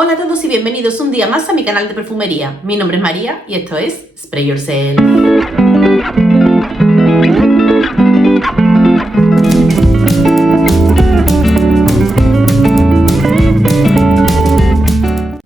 Hola a todos y bienvenidos un día más a mi canal de perfumería. Mi nombre es María y esto es Spray Yourself.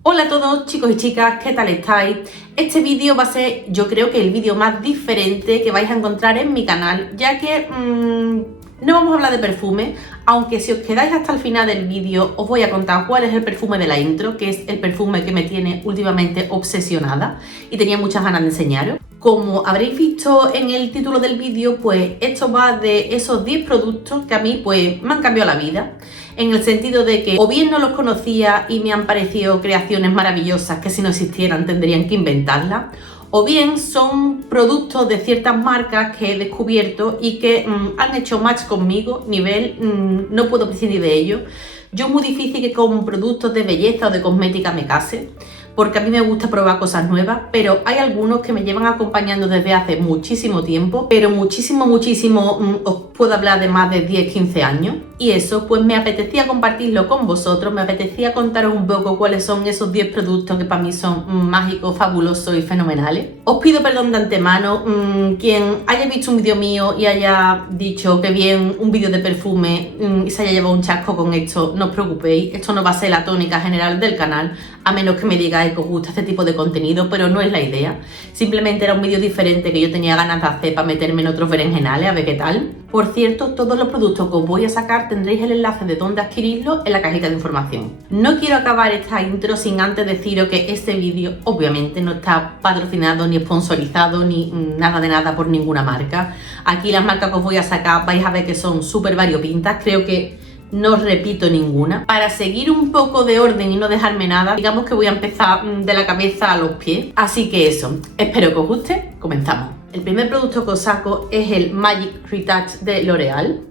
Hola a todos chicos y chicas, ¿qué tal estáis? Este vídeo va a ser, yo creo que el vídeo más diferente que vais a encontrar en mi canal, ya que no vamos a hablar de perfume, aunque si os quedáis hasta el final del vídeo os voy a contar cuál es el perfume de la intro, que es el perfume que me tiene últimamente obsesionada y tenía muchas ganas de enseñaros. Como habréis visto en el título del vídeo, pues esto va de esos 10 productos que a mí pues me han cambiado la vida, en el sentido de que o bien no los conocía y me han parecido creaciones maravillosas que si no existieran tendrían que inventarlas, o bien son productos de ciertas marcas que he descubierto y que han hecho match conmigo, nivel no puedo prescindir de ellos. Yo es muy difícil que con productos de belleza o de cosmética me case, porque a mí me gusta probar cosas nuevas, pero hay algunos que me llevan acompañando desde hace muchísimo tiempo, pero muchísimo, os puedo hablar de más de 10-15 años, y eso pues me apetecía compartirlo con vosotros, me apetecía contaros un poco cuáles son esos 10 productos que para mí son mágicos, fabulosos y fenomenales. Os pido perdón de antemano, quien haya visto un vídeo mío y haya dicho que bien un vídeo de perfume y se haya llevado un chasco con esto, no os preocupéis, esto no va a ser la tónica general del canal, a menos que me digáis que os gusta este tipo de contenido, pero no es la idea. Simplemente era un vídeo diferente que yo tenía ganas de hacer para meterme en otros berenjenales, a ver qué tal. Por cierto, todos los productos que os voy a sacar tendréis el enlace de dónde adquirirlos en la cajita de información. No quiero acabar esta intro sin antes deciros que este vídeo obviamente no está patrocinado ni sponsorizado ni nada de nada por ninguna marca. Aquí las marcas que os voy a sacar vais a ver que son súper variopintas, creo que no os repito ninguna. Para seguir un poco de orden y no dejarme nada, digamos que voy a empezar de la cabeza a los pies. Así que eso, espero que os guste, comenzamos. El primer producto que os saco es el Magic Retouch de L'Oréal.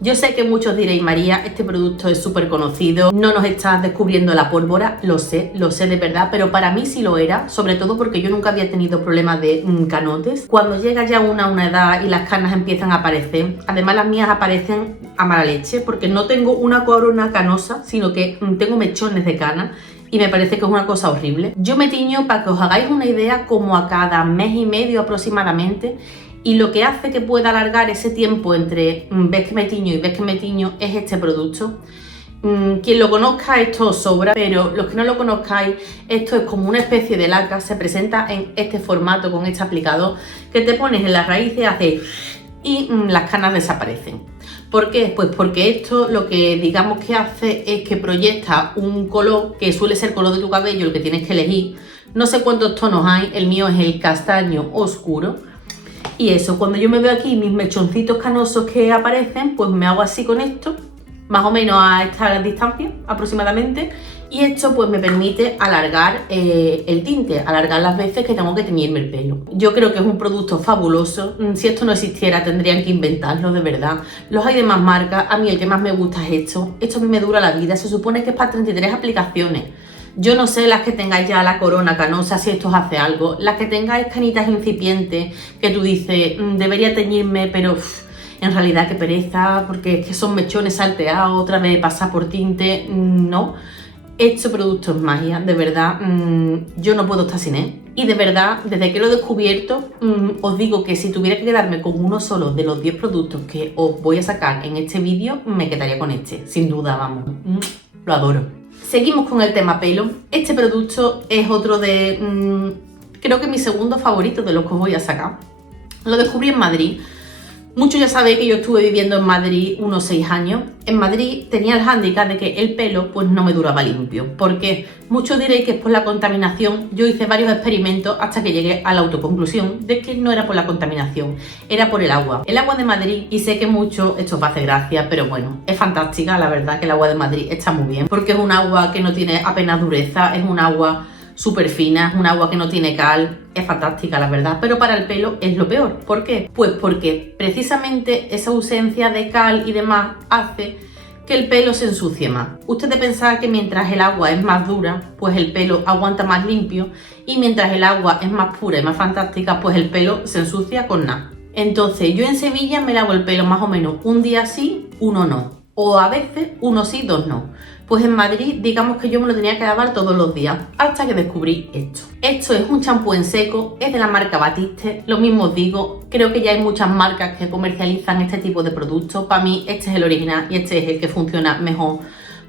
Yo sé que muchos diréis, María, este producto es súper conocido, no nos estás descubriendo la pólvora, lo sé de verdad, pero para mí sí lo era, sobre todo porque yo nunca había tenido problemas de canotes. Cuando llega ya una edad y las canas empiezan a aparecer, además las mías aparecen a mala leche, porque no tengo una corona canosa, sino que tengo mechones de canas, y me parece que es una cosa horrible. Yo me tiño, para que os hagáis una idea, como a cada mes y medio aproximadamente, y lo que hace que pueda alargar ese tiempo entre vez que me tiño y vez que me tiño es este producto. Quien lo conozca esto os sobra, pero los que no lo conozcáis, esto es como una especie de laca, se presenta en este formato con este aplicador que te pones en las raíces, hace y las canas desaparecen. ¿Por qué? Pues porque esto lo que digamos que hace es que proyecta un color que suele ser el color de tu cabello, el que tienes que elegir. No sé cuántos tonos hay, el mío es el castaño oscuro. Y eso, cuando yo me veo aquí mis mechoncitos canosos que aparecen, pues me hago así con esto, más o menos a esta distancia aproximadamente, y esto pues me permite alargar el tinte, alargar las veces que tengo que teñirme el pelo. Yo creo que es un producto fabuloso, si esto no existiera tendrían que inventarlo, de verdad. Los hay de más marcas, a mí el que más me gusta es esto a mí me dura la vida, se supone que es para 33 aplicaciones. Yo no sé las que tengáis ya la corona canosa, si esto os hace algo. Las que tengáis canitas incipientes, que tú dices, debería teñirme, pero en realidad qué pereza, porque es que son mechones salteados, otra vez pasar por tinte, no. Este producto es magia, de verdad, yo no puedo estar sin él. Y de verdad, desde que lo he descubierto, os digo que si tuviera que quedarme con uno solo de los 10 productos que os voy a sacar en este vídeo, me quedaría con este, sin duda, vamos, lo adoro. Seguimos con el tema pelo. Este producto es otro de, creo que mi segundo favorito de los que os voy a sacar. Lo descubrí en Madrid. Muchos ya sabéis que yo estuve viviendo en Madrid unos 6 años. En Madrid tenía el hándicap de que el pelo pues no me duraba limpio. ¿Por qué? Muchos diréis que es por la contaminación. Yo hice varios experimentos hasta que llegué a la autoconclusión de que no era por la contaminación, era por el agua. El agua de Madrid, y sé que mucho esto os va a hacer gracia, pero bueno, es fantástica, la verdad que el agua de Madrid está muy bien, porque es un agua que no tiene apenas dureza, es un agua súper fina, es un agua que no tiene cal, es fantástica la verdad, pero para el pelo es lo peor. ¿Por qué? Pues porque precisamente esa ausencia de cal y demás hace que el pelo se ensucie más. Ustedes pensaban que mientras el agua es más dura, pues el pelo aguanta más limpio, y mientras el agua es más pura y más fantástica, pues el pelo se ensucia con nada. Entonces yo en Sevilla me lavo el pelo más o menos un día sí, uno no, o a veces uno sí, dos no. Pues en Madrid, digamos que yo me lo tenía que lavar todos los días, hasta que descubrí esto. Esto es un champú en seco, es de la marca Batiste, lo mismo os digo, creo que ya hay muchas marcas que comercializan este tipo de productos. Para mí este es el original y este es el que funciona mejor,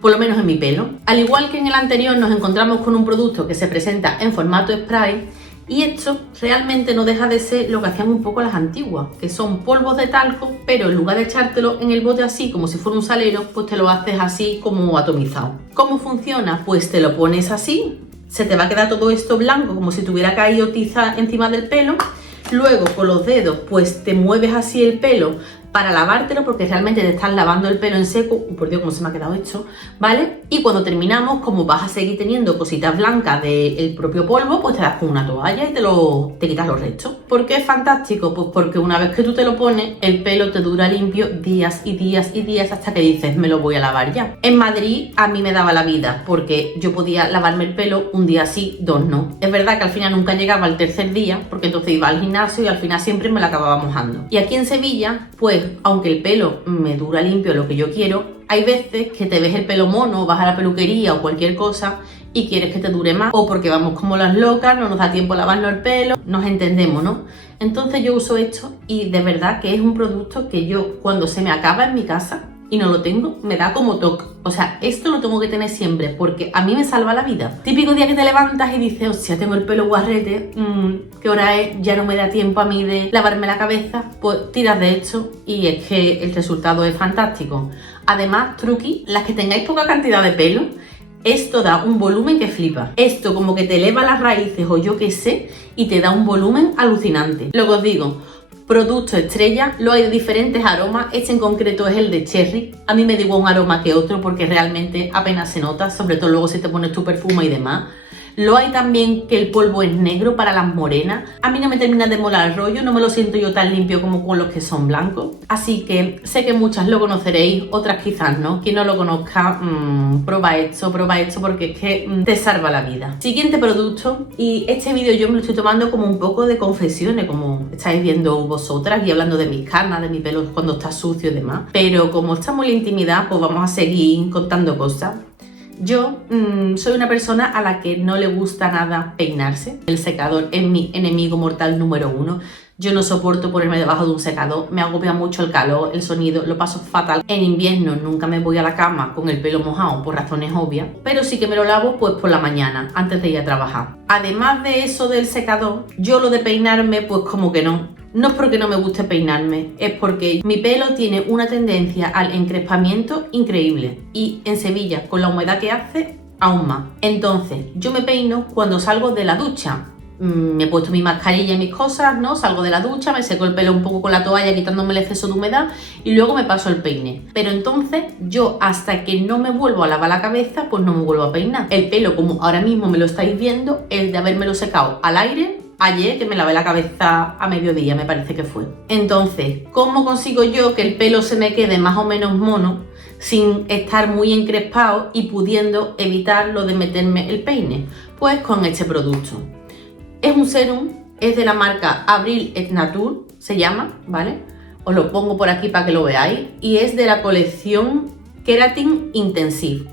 por lo menos en mi pelo. Al igual que en el anterior, nos encontramos con un producto que se presenta en formato spray, y esto realmente no deja de ser lo que hacían un poco las antiguas, que son polvos de talco, pero en lugar de echártelo en el bote así como si fuera un salero, pues te lo haces así como atomizado. ¿Cómo funciona? Pues te lo pones así, se te va a quedar todo esto blanco como si tuviera caído tiza encima del pelo. Luego con los dedos pues te mueves así el pelo para lavártelo, porque realmente te estás lavando el pelo en seco. Por Dios, cómo se me ha quedado esto, ¿vale? Y cuando terminamos, como vas a seguir teniendo cositas blancas del propio polvo, pues te das con una toalla y te quitas los restos. ¿Por qué es fantástico? Pues porque una vez que tú te lo pones, el pelo te dura limpio días y días y días hasta que dices, me lo voy a lavar ya. En Madrid a mí me daba la vida, porque yo podía lavarme el pelo un día sí, dos no. Es verdad que al final nunca llegaba al tercer día, porque entonces iba al gimnasio y al final siempre me la acababa mojando. Y aquí en Sevilla, pues aunque el pelo me dura limpio lo que yo quiero, hay veces que te ves el pelo mono, vas a la peluquería o cualquier cosa y quieres que te dure más, o porque vamos como las locas, no nos da tiempo a lavarnos el pelo, nos entendemos, ¿no? Entonces yo uso esto y de verdad que es un producto que yo, cuando se me acaba en mi casa y no lo tengo, me da como toque. O sea, esto lo tengo que tener siempre porque a mí me salva la vida. Típico día que te levantas y dices, hostia, tengo el pelo guarrete, ¿qué hora es? Ya no me da tiempo a mí de lavarme la cabeza. Pues tiras de esto y es que el resultado es fantástico. Además, truqui, las que tengáis poca cantidad de pelo, esto da un volumen que flipa. Esto como que te eleva las raíces o yo qué sé y te da un volumen alucinante. Luego os digo, producto estrella, lo hay de diferentes aromas, este en concreto es el de cherry. A mí me da igual un aroma que otro porque realmente apenas se nota, sobre todo luego si te pones tu perfume y demás. Lo hay también que el polvo es negro para las morenas. A mí no me termina de molar el rollo, no me lo siento yo tan limpio como con los que son blancos. Así que sé que muchas lo conoceréis, otras quizás no. Quien no lo conozca, prueba esto porque es que te salva la vida. Siguiente producto, y este vídeo yo me lo estoy tomando como un poco de confesiones, como estáis viendo vosotras, y hablando de mis canas, de mi pelo cuando está sucio y demás. Pero como estamos en la intimidad, pues vamos a seguir contando cosas. Yo soy una persona a la que no le gusta nada peinarse. El secador es mi enemigo mortal número 1. Yo no soporto ponerme debajo de un secador, me agobia mucho el calor, el sonido, lo paso fatal. En invierno nunca me voy a la cama con el pelo mojado por razones obvias, pero sí que me lo lavo pues por la mañana, antes de ir a trabajar. Además de eso del secador, yo lo de peinarme pues como que no. No es porque no me guste peinarme, es porque mi pelo tiene una tendencia al encrespamiento increíble y en Sevilla, con la humedad que hace, aún más. Entonces, yo me peino cuando salgo de la ducha. Me he puesto mi mascarilla y mis cosas, ¿no? Salgo de la ducha, me seco el pelo un poco con la toalla quitándome el exceso de humedad y luego me paso el peine. Pero entonces yo hasta que no me vuelvo a lavar la cabeza, pues no me vuelvo a peinar. El pelo, como ahora mismo me lo estáis viendo, es de habérmelo secado al aire ayer, que me lavé la cabeza a mediodía, me parece que fue. Entonces, ¿cómo consigo yo que el pelo se me quede más o menos mono sin estar muy encrespado y pudiendo evitar lo de meterme el peine? Pues con este producto. Es un serum, es de la marca Avril et Nature, se llama, ¿vale? Os lo pongo por aquí para que lo veáis. Y es de la colección Keratin Intensive.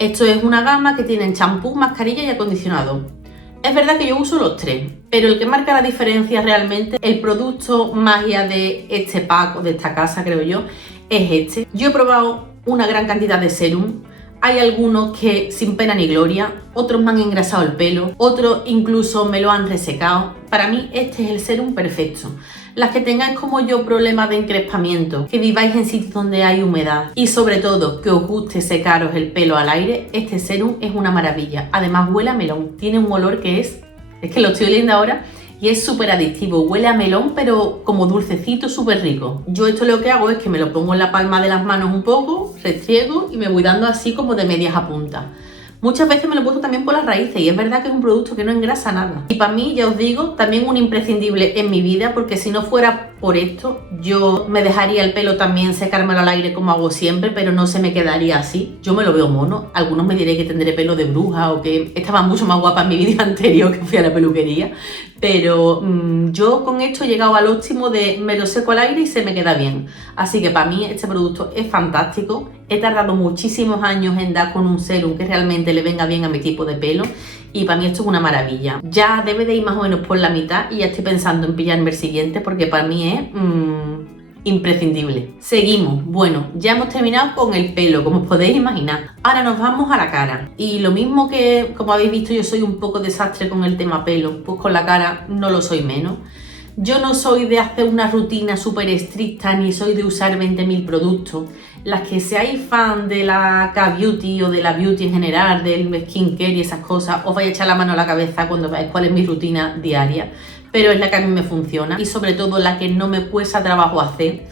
Esto es una gama que tiene champú, mascarilla y acondicionador. Es verdad que yo uso los tres, pero el que marca la diferencia realmente, el producto magia de este pack o de esta casa, creo yo, es este. Yo he probado una gran cantidad de serum. Hay algunos que sin pena ni gloria, otros me han engrasado el pelo, otros incluso me lo han resecado. Para mí este es el serum perfecto. Las que tengáis como yo problemas de encrespamiento, que viváis en sitios donde hay humedad y sobre todo que os guste secaros el pelo al aire, este serum es una maravilla. Además huele a melón, tiene un olor que es que lo estoy oliendo ahora y es súper adictivo, huele a melón pero como dulcecito, súper rico. Yo esto lo que hago es que me lo pongo en la palma de las manos un poco, restriego y me voy dando así como de medias a puntas. Muchas veces me lo he puesto también por las raíces y es verdad que es un producto que no engrasa nada. Y para mí, ya os digo, también un imprescindible en mi vida, porque si no fuera por esto, yo me dejaría el pelo también secármelo al aire como hago siempre, pero no se me quedaría así. Yo me lo veo mono. Algunos me diréis que tendré pelo de bruja o que estaba mucho más guapa en mi vídeo anterior que fui a la peluquería, Pero yo con esto he llegado al óptimo de me lo seco al aire y se me queda bien. Así que para mí este producto es fantástico. He tardado muchísimos años en dar con un serum que realmente le venga bien a mi tipo de pelo. Y para mí esto es una maravilla. Ya debe de ir más o menos por la mitad y ya estoy pensando en pillarme el siguiente porque para mí es imprescindible. Seguimos. Bueno, ya hemos terminado con el pelo, como os podéis imaginar. Ahora nos vamos a la cara. Y lo mismo que, como habéis visto, yo soy un poco desastre con el tema pelo, pues con la cara no lo soy menos. Yo no soy de hacer una rutina súper estricta ni soy de usar 20.000 productos. Las que seáis fan de la K-Beauty o de la Beauty en general, del skincare y esas cosas, os vais a echar la mano a la cabeza cuando veáis cuál es mi rutina diaria. Pero es la que a mí me funciona y sobre todo la que no me cuesta trabajo hacer.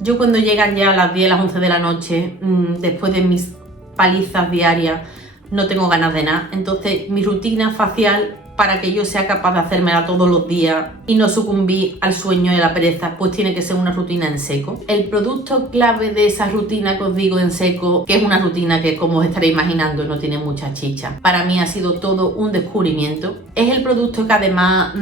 Yo cuando llegan ya a las 10, las 11 de la noche, después de mis palizas diarias, no tengo ganas de nada. Entonces mi rutina facial, para que yo sea capaz de hacérmela todos los días y no sucumbir al sueño y a la pereza, pues tiene que ser una rutina en seco. El producto clave de esa rutina que os digo en seco, que es una rutina que, como os estaréis imaginando, no tiene mucha chicha, para mí ha sido todo un descubrimiento. Es el producto que además,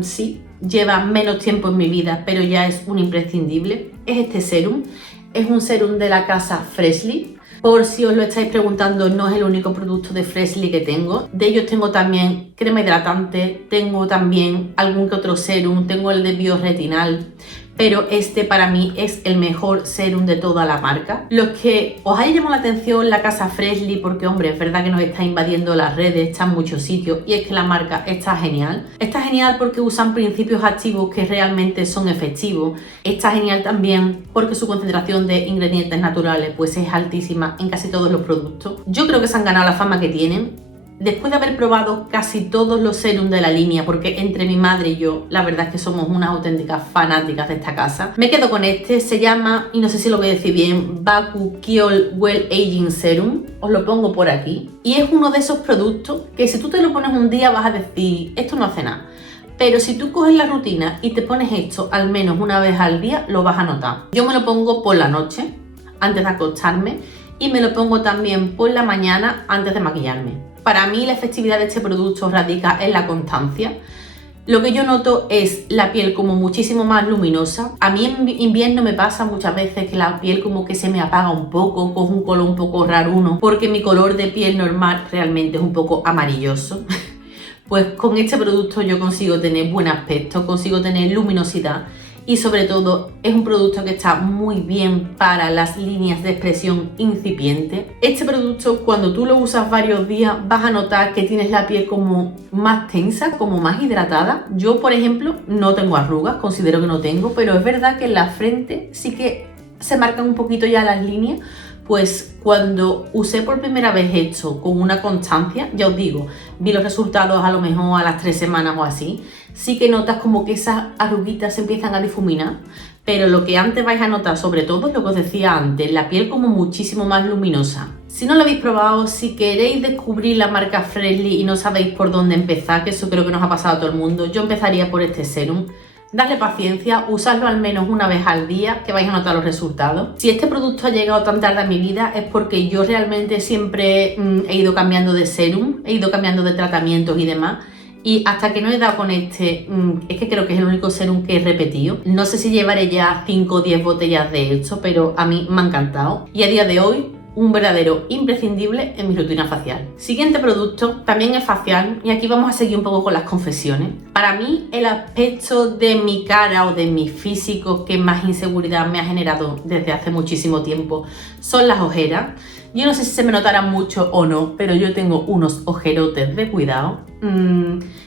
sí, lleva menos tiempo en mi vida, pero ya es un imprescindible. Es este serum. Es un serum de la casa Freshly. Por si os lo estáis preguntando, no es el único producto de Freshly que tengo. De ellos tengo también crema hidratante, tengo también algún que otro serum, tengo el de Bioretinal, pero este para mí es el mejor serum de toda la marca. Los que os haya llamado la atención la casa Freshly, porque hombre, es verdad que nos está invadiendo las redes, está en muchos sitios, y es que la marca está genial. Está genial porque usan principios activos que realmente son efectivos. Está genial también porque su concentración de ingredientes naturales pues es altísima en casi todos los productos. Yo creo que se han ganado la fama que tienen. Después de haber probado casi todos los serums de la línea, porque entre mi madre y yo, la verdad es que somos unas auténticas fanáticas de esta casa, me quedo con este. Se llama, y no sé si lo voy a decir bien, Bakuchiol Well Aging Serum. Os lo pongo por aquí. Y es uno de esos productos que si tú te lo pones un día vas a decir, esto no hace nada. Pero si tú coges la rutina y te pones esto al menos una vez al día, lo vas a notar. Yo me lo pongo por la noche, antes de acostarme, y me lo pongo también por la mañana, antes de maquillarme. Para mí la efectividad de este producto radica en la constancia. Lo que yo noto es la piel como muchísimo más luminosa. A mí en invierno me pasa muchas veces que la piel como que se me apaga un poco, coge un color un poco raruno, porque mi color de piel normal realmente es un poco amarilloso. Pues con este producto yo consigo tener buen aspecto, consigo tener luminosidad y sobre todo es un producto que está muy bien para las líneas de expresión incipiente. Este producto, cuando tú lo usas varios días, vas a notar que tienes la piel como más tensa, como más hidratada. Yo, por ejemplo, no tengo arrugas, considero que no tengo, pero es verdad que en la frente sí que se marcan un poquito ya las líneas. Pues cuando usé por primera vez esto con una constancia, ya os digo, vi los resultados a lo mejor a las 3 semanas o así, sí que notas como que esas arruguitas se empiezan a difuminar, pero lo que antes vais a notar sobre todo es lo que os decía antes, la piel como muchísimo más luminosa. Si no lo habéis probado, si queréis descubrir la marca Freshly y no sabéis por dónde empezar, que eso creo que nos ha pasado a todo el mundo, yo empezaría por este serum. Dadle paciencia, usadlo al menos una vez al día que vais a notar los resultados. Si este producto ha llegado tan tarde a mi vida es porque yo realmente siempre he ido cambiando de serum, he ido cambiando de tratamientos y demás. Y hasta que no he dado con este, es que creo que es el único serum que he repetido. No sé si llevaré ya 5 o 10 botellas de esto, pero a mí me ha encantado. Y a día de hoy, un verdadero imprescindible en mi rutina facial. Siguiente producto, también es facial, y aquí vamos a seguir un poco con las confesiones. Para mí, el aspecto de mi cara o de mi físico que más inseguridad me ha generado desde hace muchísimo tiempo son las ojeras. Yo no sé si se me notarán mucho o no, pero yo tengo unos ojerotes de cuidado.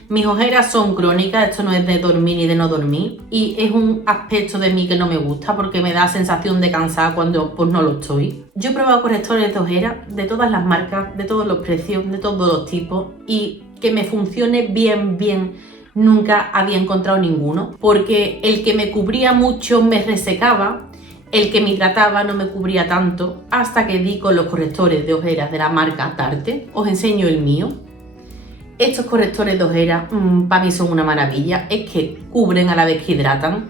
Mis ojeras son crónicas, esto no es de dormir ni de no dormir, y es un aspecto de mí que no me gusta porque me da sensación de cansada cuando pues no lo estoy. Yo he probado correctores de ojeras de todas las marcas, de todos los precios, de todos los tipos, y que me funcione bien, nunca había encontrado ninguno, porque el que me cubría mucho me resecaba, el que me hidrataba no me cubría tanto, hasta que di con los correctores de ojeras de la marca Tarte. Os enseño el mío. Estos correctores de ojeras para mí son una maravilla, es que cubren a la vez que hidratan.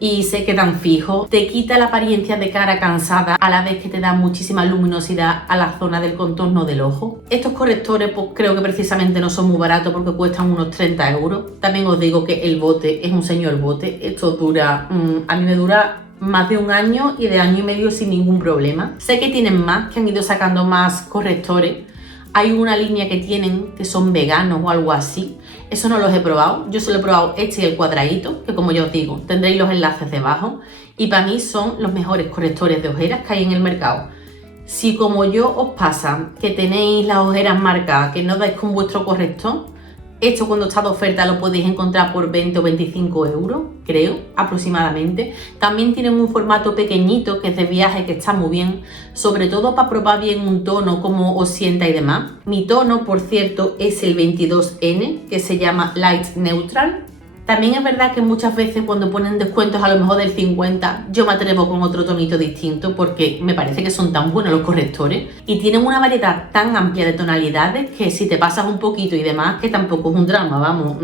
y se quedan fijos. Te quita la apariencia de cara cansada a la vez que te da muchísima luminosidad a la zona del contorno del ojo. Estos correctores pues creo que precisamente no son muy baratos porque cuestan unos 30 euros. También os digo que el bote es un señor bote. Esto dura, a mí me dura más de un año y de año y medio sin ningún problema. Sé que tienen más, que han ido sacando más correctores. Hay una línea que tienen que son veganos o algo así. Eso no los he probado. Yo solo he probado este y el cuadradito, que como ya os digo, tendréis los enlaces debajo. Y para mí son los mejores correctores de ojeras que hay en el mercado. Si como yo os pasa que tenéis las ojeras marcadas, que no dais con vuestro corrector, esto cuando está de oferta lo podéis encontrar por 20 o 25 euros, creo, aproximadamente. También tienen un formato pequeñito que es de viaje, que está muy bien, sobre todo para probar bien un tono, cómo os sienta y demás. Mi tono, por cierto, es el 22N, que se llama Light Neutral. También es verdad que muchas veces cuando ponen descuentos a lo mejor del 50, yo me atrevo con otro tonito distinto porque me parece que son tan buenos los correctores y tienen una variedad tan amplia de tonalidades que si te pasas un poquito y demás, que tampoco es un drama, vamos.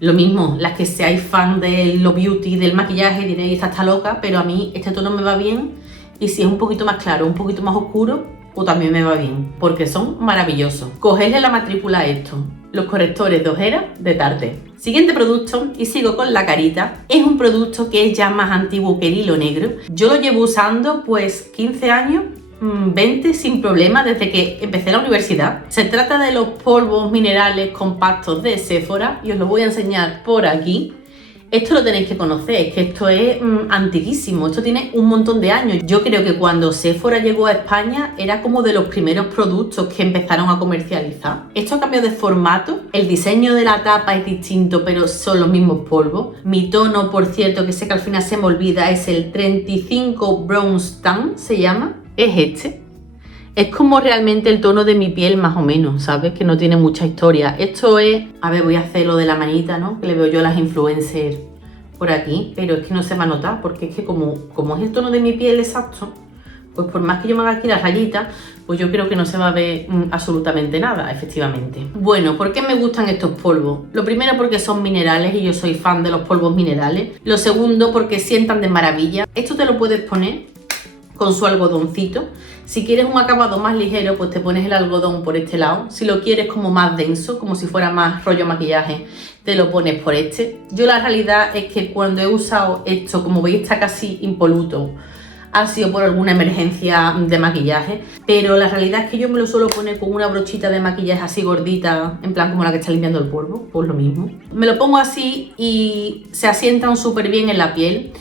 Lo mismo, las que seáis fan de lo beauty, del maquillaje, diréis, esta está loca, pero a mí este tono me va bien y si es un poquito más claro, un poquito más oscuro, pues también me va bien, porque son maravillosos. Cogedle la matrícula a esto, los correctores de ojeras de Tarte. Siguiente producto, y sigo con la carita, es un producto que es ya más antiguo que el hilo negro. Yo lo llevo usando pues 15 años, 20 sin problema desde que empecé la universidad. Se trata de los polvos minerales compactos de Sephora y os lo voy a enseñar por aquí. Esto lo tenéis que conocer, es que esto es antiquísimo, esto tiene un montón de años. Yo creo que cuando Sephora llegó a España era como de los primeros productos que empezaron a comercializar. Esto ha cambiado de formato, el diseño de la tapa es distinto, pero son los mismos polvos. Mi tono, por cierto, que sé que al final se me olvida, es el 35 Bronze Tan, se llama, es este. Es como realmente el tono de mi piel más o menos, ¿sabes? Que no tiene mucha historia. Esto es... A ver, voy a hacer lo de la manita, ¿no? Que le veo yo a las influencers por aquí, pero es que no se va a notar porque es que como es el tono de mi piel exacto, pues por más que yo me haga aquí las rayitas, pues yo creo que no se va a ver absolutamente nada, efectivamente. Bueno, ¿por qué me gustan estos polvos? Lo primero porque son minerales y yo soy fan de los polvos minerales. Lo segundo porque sientan de maravilla. Esto te lo puedes poner con su algodoncito. Si quieres un acabado más ligero, pues te pones el algodón por este lado. Si lo quieres como más denso, como si fuera más rollo maquillaje, te lo pones por este. Yo la realidad es que cuando he usado esto, como veis está casi impoluto, ha sido por alguna emergencia de maquillaje, pero la realidad es que yo me lo suelo poner con una brochita de maquillaje así gordita, en plan como la que está limpiando el polvo, pues lo mismo. Me lo pongo así y se asientan súper bien en la piel.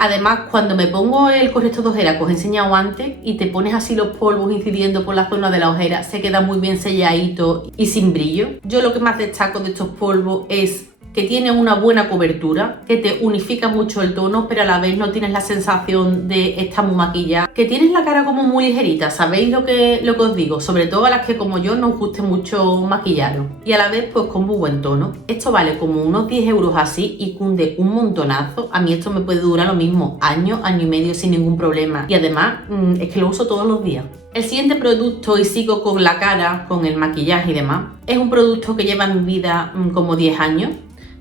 Además, cuando me pongo el corrector de ojera que os he enseñado antes y te pones así los polvos incidiendo por la zona de la ojera, se queda muy bien selladito y sin brillo. Yo lo que más destaco de estos polvos es que tiene una buena cobertura, que te unifica mucho el tono, pero a la vez no tienes la sensación de estar muy maquillada, que tienes la cara como muy ligerita, ¿sabéis lo que os digo? Sobre todo a las que como yo no os guste mucho maquillaros, y a la vez pues con muy buen tono. Esto vale como unos 10 euros así y cunde un montonazo. A mí esto me puede durar lo mismo, año y medio sin ningún problema, y además es que lo uso todos los días. El siguiente producto, y sigo con la cara, con el maquillaje y demás, es un producto que lleva en mi vida como 10 años.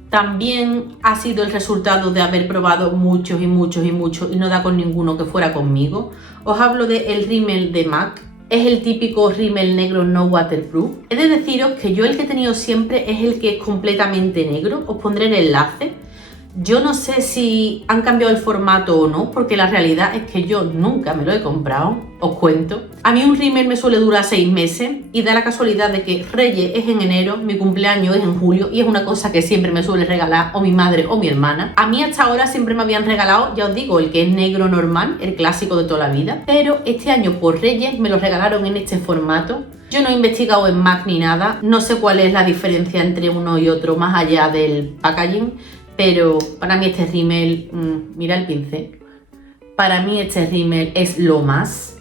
También ha sido el resultado de haber probado muchos y no da con ninguno que fuera conmigo. Os hablo del rímel de MAC. Es el típico rímel negro no waterproof. He de deciros que yo el que he tenido siempre es el que es completamente negro. Os pondré el enlace. Yo no sé si han cambiado el formato o no, porque la realidad es que yo nunca me lo he comprado, os cuento. A mí un rímel me suele durar 6 meses y da la casualidad de que Reyes es en enero, mi cumpleaños es en julio y es una cosa que siempre me suele regalar o mi madre o mi hermana. A mí hasta ahora siempre me habían regalado, ya os digo, el que es negro normal, el clásico de toda la vida, pero este año por Reyes me lo regalaron en este formato. Yo no he investigado en MAC ni nada, no sé cuál es la diferencia entre uno y otro más allá del packaging, pero para mí este rímel, mira el pincel, para mí este rímel es lo más.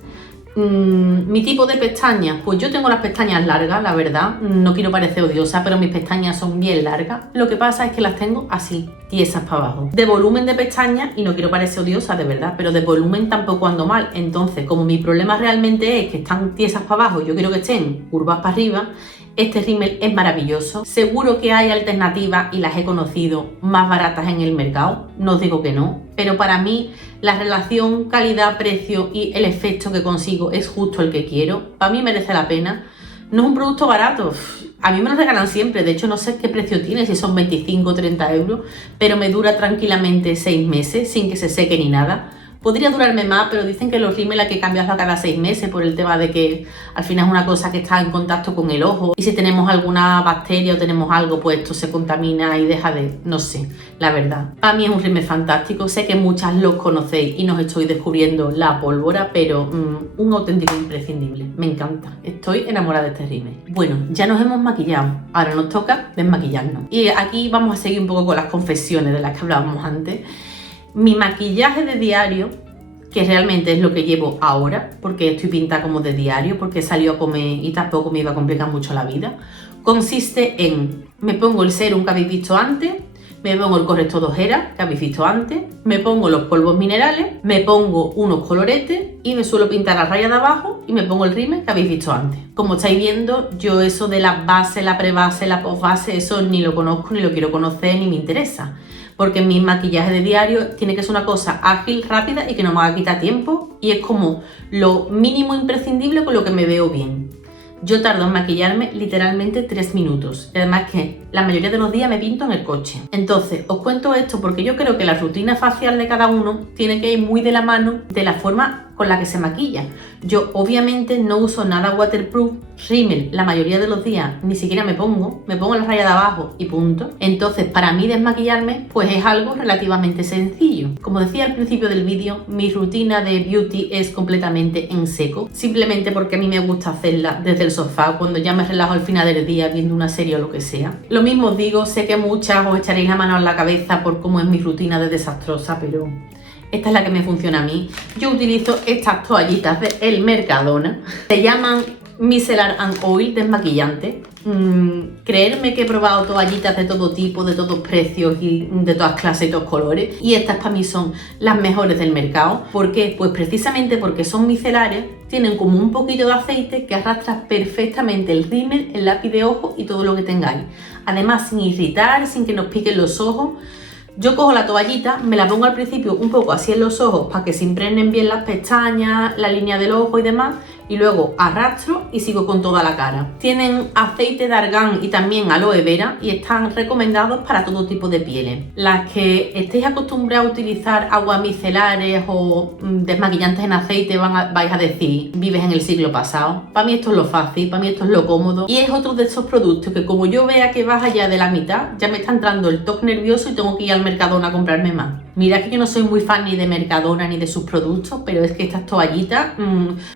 Mi tipo de pestañas, pues yo tengo las pestañas largas, la verdad, no quiero parecer odiosa, pero mis pestañas son bien largas. Lo que pasa es que las tengo así, tiesas para abajo. De volumen de pestañas, y no quiero parecer odiosa de verdad, pero de volumen tampoco ando mal. Entonces, como mi problema realmente es que están tiesas para abajo, yo quiero que estén curvas para arriba, Este rímel es maravilloso. Seguro que hay alternativas y las he conocido más baratas en el mercado, no os digo que no, pero para mí la relación calidad-precio y el efecto que consigo es justo el que quiero. Para mí merece la pena. No es un producto barato, a mí me lo regalan siempre, de hecho no sé qué precio tiene, si son 25 o 30 euros, pero me dura tranquilamente 6 meses sin que se seque ni nada. Podría durarme más, pero dicen que los rímel hay que cambiarlos cada 6 meses por el tema de que al final es una cosa que está en contacto con el ojo y si tenemos alguna bacteria o tenemos algo, pues esto se contamina y deja de... no sé, la verdad. Para mí es un rímel fantástico, sé que muchas los conocéis y nos estoy descubriendo la pólvora, pero un auténtico imprescindible, me encanta, estoy enamorada de este rímel. Bueno, ya nos hemos maquillado, ahora nos toca desmaquillarnos. Y aquí vamos a seguir un poco con las confesiones de las que hablábamos antes. Mi maquillaje de diario, que realmente es lo que llevo ahora, porque estoy pintada como de diario, porque salió a comer y tampoco me iba a complicar mucho la vida, consiste en, me pongo el serum que habéis visto antes, me pongo el corrector de ojeras que habéis visto antes, me pongo los polvos minerales, me pongo unos coloretes y me suelo pintar la raya de abajo y me pongo el rímel que habéis visto antes. Como estáis viendo, yo eso de la base, la prebase, la postbase, eso ni lo conozco, ni lo quiero conocer, ni me interesa. Porque mi maquillaje de diario tiene que ser una cosa ágil, rápida y que no me haga quitar tiempo y es como lo mínimo imprescindible con lo que me veo bien. Yo tardo en maquillarme literalmente 3 minutos y además que la mayoría de los días me pinto en el coche. Entonces os cuento esto porque yo creo que la rutina facial de cada uno tiene que ir muy de la mano de la forma con la que se maquilla. Yo obviamente no uso nada waterproof, rímel la mayoría de los días ni siquiera me pongo la raya de abajo y punto. Entonces para mí desmaquillarme pues es algo relativamente sencillo. Como decía al principio del vídeo, mi rutina de beauty es completamente en seco, simplemente porque a mí me gusta hacerla desde el sofá cuando ya me relajo al final del día viendo una serie o lo que sea. Lo mismo os digo, sé que muchas os echaréis la mano en la cabeza por cómo es mi rutina de desastrosa, pero esta es la que me funciona a mí. Yo utilizo estas toallitas de El Mercadona. Se llaman Micellar and Oil desmaquillante. Creerme que he probado toallitas de todo tipo, de todos precios y de todas clases y todos colores. Y estas para mí son las mejores del mercado. ¿Por qué? Pues precisamente porque son micelares. Tienen como un poquito de aceite que arrastra perfectamente el rímel, el lápiz de ojo y todo lo que tengáis. Además sin irritar, sin que nos piquen los ojos. Yo cojo la toallita, me la pongo al principio un poco así en los ojos para que se impregnen bien las pestañas, la línea del ojo y demás, y luego arrastro y sigo con toda la cara. Tienen aceite de argán y también aloe vera y están recomendados para todo tipo de pieles. Las que estéis acostumbrados a utilizar aguas micelares o desmaquillantes en aceite vais a decir, vives en el siglo pasado. Para mí esto es lo fácil, para mí esto es lo cómodo y es otro de esos productos que como yo vea que baja ya de la mitad, ya me está entrando el toque nervioso y tengo que ir al Mercadona a comprarme más. Mira que yo no soy muy fan ni de Mercadona ni de sus productos, pero es que estas toallitas,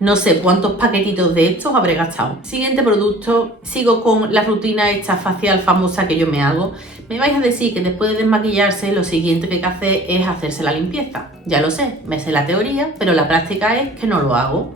no sé cuántos paquetitos de estos habré gastado. Siguiente producto, sigo con la rutina esta facial famosa que yo me hago. Me vais a decir que después de desmaquillarse lo siguiente que hay que hacer es hacerse la limpieza. Ya lo sé, me sé la teoría, pero la práctica es que no lo hago.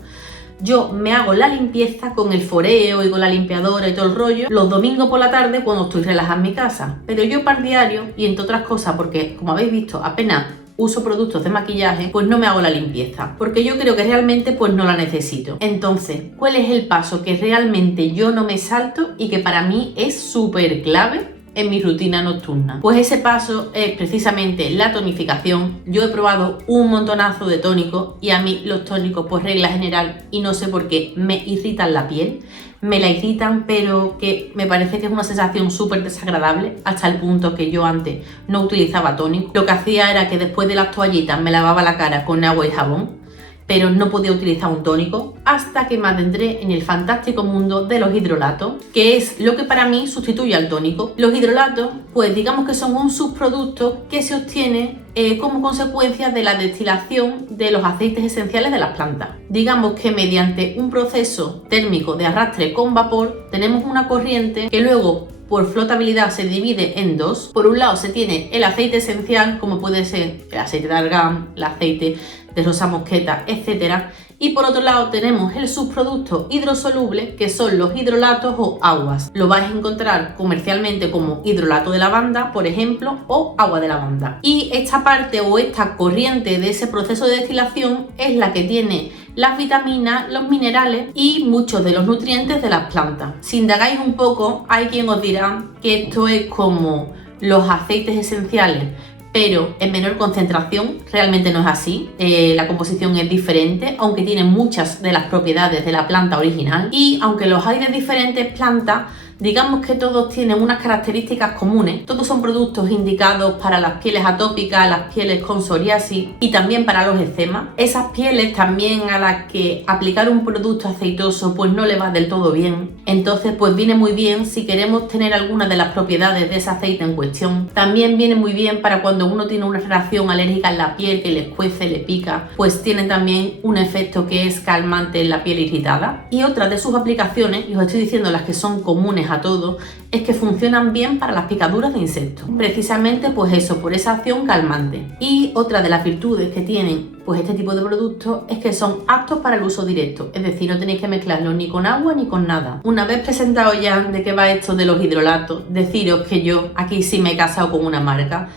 Yo me hago la limpieza con el foreo y con la limpiadora y todo el rollo los domingos por la tarde cuando estoy relajada en mi casa. Pero yo para el diario y entre otras cosas porque como habéis visto apenas uso productos de maquillaje, pues no me hago la limpieza porque yo creo que realmente pues no la necesito. Entonces, ¿cuál es el paso que realmente yo no me salto y que para mí es súper clave en mi rutina nocturna? Pues ese paso es precisamente la tonificación. Yo he probado un montonazo de tónicos y a mí los tónicos, por regla general, y no sé por qué, me irritan la piel. Me la irritan, pero que me parece que es una sensación súper desagradable, hasta el punto que yo antes no utilizaba tónico. Lo que hacía era que después de las toallitas me lavaba la cara con agua y jabón, pero no podía utilizar un tónico hasta que me adentré en el fantástico mundo de los hidrolatos, que es lo que para mí sustituye al tónico. Los hidrolatos, pues digamos que son un subproducto que se obtiene como consecuencia de la destilación de los aceites esenciales de las plantas. Digamos que mediante un proceso térmico de arrastre con vapor tenemos una corriente que luego por flotabilidad se divide en dos. Por un lado se tiene el aceite esencial, como puede ser el aceite de argán, el aceite de rosa mosqueta, etcétera. Y por otro lado tenemos el subproducto hidrosoluble, que son los hidrolatos o aguas. Lo vais a encontrar comercialmente como hidrolato de lavanda, por ejemplo, o agua de lavanda. Y esta parte o esta corriente de ese proceso de destilación es la que tiene las vitaminas, los minerales y muchos de los nutrientes de las plantas. Si indagáis un poco, hay quien os dirá que esto es como los aceites esenciales, pero en menor concentración. Realmente no es así, la composición es diferente, aunque tiene muchas de las propiedades de la planta original, y aunque los hay de diferentes plantas, digamos que todos tienen unas características comunes. Todos son productos indicados para las pieles atópicas, las pieles con psoriasis y también para los eczemas. Esas pieles también a las que aplicar un producto aceitoso pues no le va del todo bien. Entonces pues viene muy bien si queremos tener algunas de las propiedades de ese aceite en cuestión. También viene muy bien para cuando uno tiene una reacción alérgica en la piel que le escuece, le pica, pues tienen también un efecto que es calmante en la piel irritada. Y otra de sus aplicaciones, y os estoy diciendo las que son comunes a todos, es que funcionan bien para las picaduras de insectos, precisamente pues eso, por esa acción calmante. Y otra de las virtudes que tienen pues este tipo de productos es que son aptos para el uso directo, es decir, no tenéis que mezclarlo ni con agua ni con nada. Una vez presentado ya de qué va esto de los hidrolatos, deciros que yo aquí sí me he casado con una marca.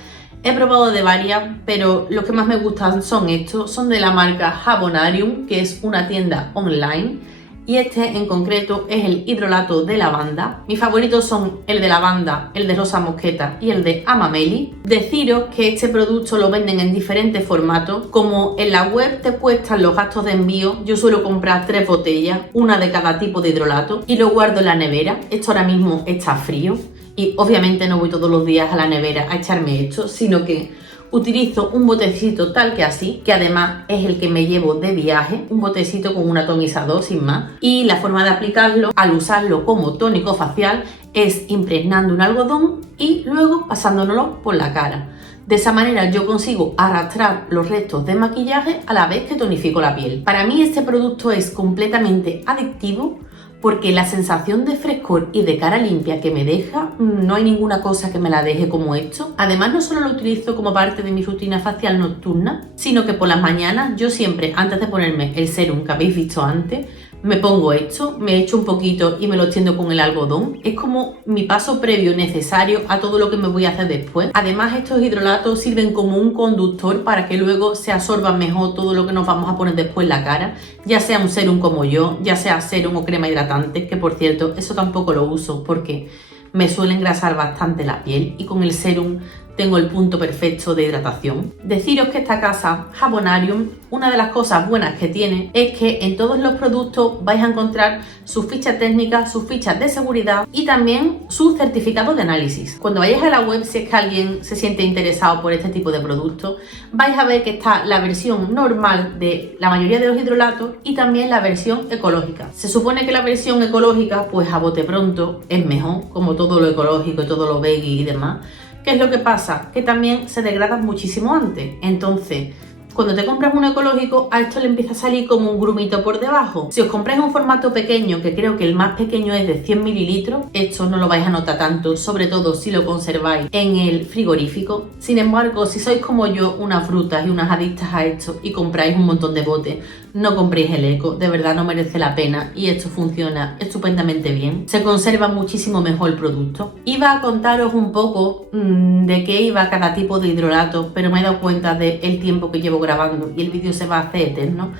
He probado de varias, pero los que más me gustan son estos, son de la marca Jabonarium, que es una tienda online. Y este en concreto es el hidrolato de lavanda. Mis favoritos son el de lavanda, el de rosa mosqueta y el de amameli. Deciros que este producto lo venden en diferentes formatos. Como en la web te cuestan los gastos de envío, yo suelo comprar 3 botellas, una de cada tipo de hidrolato, y lo guardo en la nevera. Esto ahora mismo está frío y obviamente no voy todos los días a la nevera a echarme esto, sino que utilizo un botecito tal que así, que además es el que me llevo de viaje, un botecito con un atomizador sin más. Y la forma de aplicarlo, al usarlo como tónico facial, es impregnando un algodón y luego pasándonoslo por la cara. De esa manera yo consigo arrastrar los restos de maquillaje a la vez que tonifico la piel. Para mí este producto es completamente adictivo, porque la sensación de frescor y de cara limpia que me deja, no hay ninguna cosa que me la deje como esto. Además, no solo lo utilizo como parte de mi rutina facial nocturna, sino que por las mañanas yo siempre, antes de ponerme el serum que habéis visto antes, me pongo esto, me echo un poquito y me lo extiendo con el algodón. Es como mi paso previo necesario a todo lo que me voy a hacer después. Además, estos hidrolatos sirven como un conductor para que luego se absorba mejor todo lo que nos vamos a poner después en la cara, ya sea un serum como yo, ya sea serum o crema hidratante, que por cierto, eso tampoco lo uso porque me suele engrasar bastante la piel y con el serum tengo el punto perfecto de hidratación. Deciros que esta casa, Jabonarium, una de las cosas buenas que tiene es que en todos los productos vais a encontrar sus fichas técnicas, sus fichas de seguridad y también sus certificados de análisis. Cuando vayáis a la web, si es que alguien se siente interesado por este tipo de productos, vais a ver que está la versión normal de la mayoría de los hidrolatos y también la versión ecológica. Se supone que la versión ecológica, pues a bote pronto, es mejor, como todo lo ecológico y todo lo veggie y demás. ¿Qué es lo que pasa? Que también se degradan muchísimo antes. Entonces, cuando te compras un ecológico, a esto le empieza a salir como un grumito por debajo. Si os compráis un formato pequeño, que creo que el más pequeño es de 100 mililitros, esto no lo vais a notar tanto, sobre todo si lo conserváis en el frigorífico. Sin embargo, si sois como yo, unas frutas y unas adictas a esto y compráis un montón de botes, no compréis el eco, de verdad no merece la pena y esto funciona estupendamente bien. Se conserva muchísimo mejor el producto. Iba a contaros un poco de qué iba cada tipo de hidrolato, pero me he dado cuenta del tiempo que llevo grabando y el vídeo se va a hacer eterno.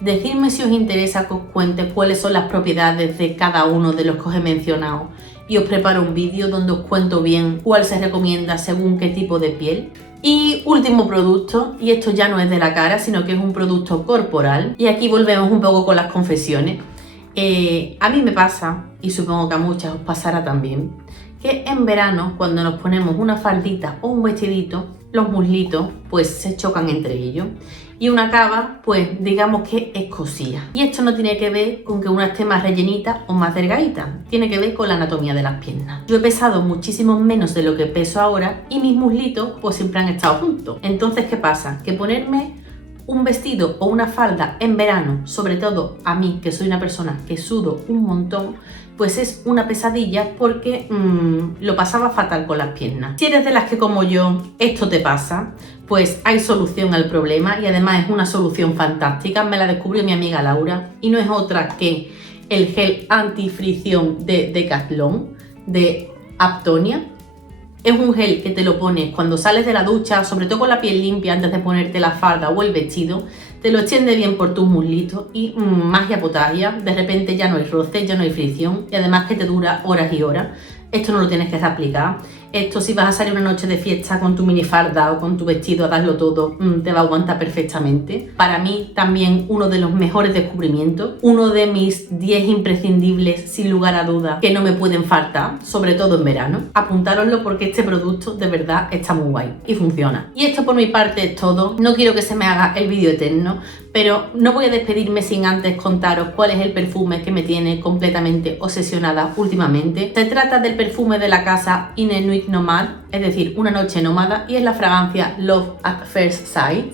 Decidme si os interesa que os cuente cuáles son las propiedades de cada uno de los que os he mencionado y os preparo un vídeo donde os cuento bien cuál se recomienda según qué tipo de piel. Y último producto, y esto ya no es de la cara, sino que es un producto corporal. Y aquí volvemos un poco con las confesiones. A mí me pasa, y supongo que a muchas os pasará también, que en verano, cuando nos ponemos una faldita o un vestidito, los muslitos pues se chocan entre ellos. Y una cava, pues digamos que es cosilla. Y esto no tiene que ver con que una esté más rellenita o más delgadita, tiene que ver con la anatomía de las piernas. Yo he pesado muchísimo menos de lo que peso ahora y mis muslitos pues siempre han estado juntos. Entonces, ¿qué pasa? Que ponerme un vestido o una falda en verano, sobre todo a mí, que soy una persona que sudo un montón, pues es una pesadilla porque lo pasaba fatal con las piernas. Si eres de las que como yo esto te pasa, pues hay solución al problema y además es una solución fantástica. Me la descubrió mi amiga Laura y no es otra que el gel antifricción de Decathlon de Aptonia. Es un gel que te lo pones cuando sales de la ducha, sobre todo con la piel limpia antes de ponerte la falda o el vestido, te lo extiende bien por tus muslitos y magia potagia, de repente ya no hay roce, ya no hay fricción y además que te dura horas y horas. Esto no lo tienes que aplicar. Esto, si vas a salir una noche de fiesta con tu minifalda o con tu vestido a darlo todo, te va a aguantar perfectamente. Para mí también uno de los mejores descubrimientos, uno de mis 10 imprescindibles sin lugar a dudas que no me pueden faltar, sobre todo en verano. Apuntároslo porque este producto de verdad está muy guay y funciona. Y esto por mi parte es todo. No quiero que se me haga el vídeo eterno, pero no voy a despedirme sin antes contaros cuál es el perfume que me tiene completamente obsesionada últimamente. Se trata del perfume de la casa In a Nuit Nomade, es decir, una noche nómada, y es la fragancia Love at First Sight.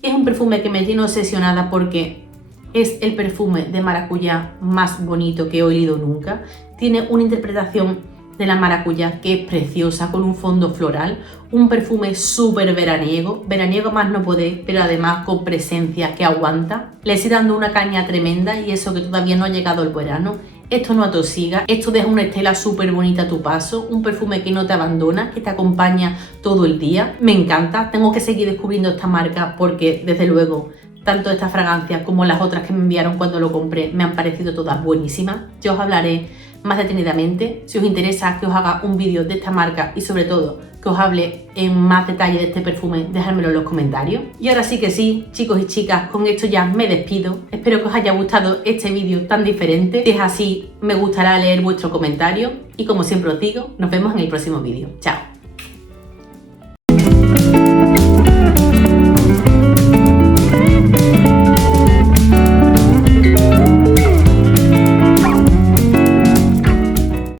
Es un perfume que me tiene obsesionada porque es el perfume de maracuyá más bonito que he olido nunca. Tiene una interpretación de la maracuyá que es preciosa, con un fondo floral, un perfume súper veraniego más no poder, pero además con presencia que aguanta. Le estoy dando una caña tremenda y eso que todavía no ha llegado el verano. Esto no atosiga, esto deja una estela súper bonita a tu paso, un perfume que no te abandona, que te acompaña todo el día. Me encanta, tengo que seguir descubriendo esta marca porque desde luego tanto esta fragancia como las otras que me enviaron cuando lo compré me han parecido todas buenísimas. Yo os hablaré más detenidamente. Si os interesa que os haga un vídeo de esta marca y sobre todo que os hable en más detalle de este perfume, dejármelo en los comentarios. Y ahora sí que sí, chicos y chicas, con esto ya me despido. Espero que os haya gustado este vídeo tan diferente. Si es así, me gustará leer vuestro comentario y como siempre os digo, nos vemos en el próximo vídeo. Chao.